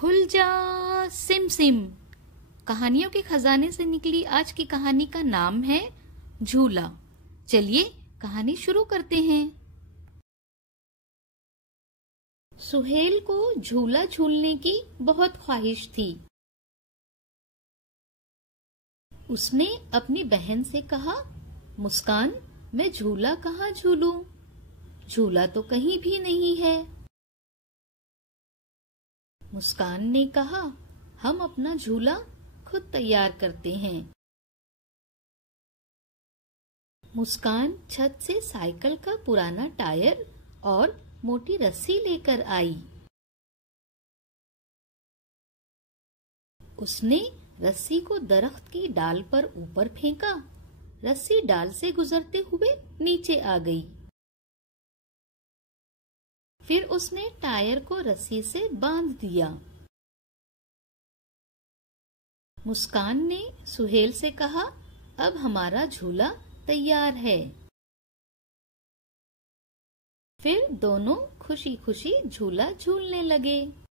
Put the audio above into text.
खुल जा SIM SIM. कहानियों के खजाने से निकली आज की कहानी का नाम है झूला। चलिए कहानी शुरू करते हैं। सुहेल को झूला झूलने की बहुत ख्वाहिश थी। उसने अपनी बहन से कहा, मुस्कान, मैं झूला कहाँ झूलूं? झूला तो कहीं भी नहीं है। मुस्कान ने कहा, हम अपना झूला खुद तैयार करते हैं। मुस्कान छत से साइकिल का पुराना टायर और मोटी रस्सी लेकर आई। उसने रस्सी को दरख्त की डाल पर ऊपर फेंका। रस्सी डाल से गुजरते हुए नीचे आ गई। फिर उसने टायर को रस्सी से बांध दिया। मुस्कान ने सुहेल से कहा, अब हमारा झूला तैयार है। फिर दोनों खुशी खुशी झूला झूलने लगे।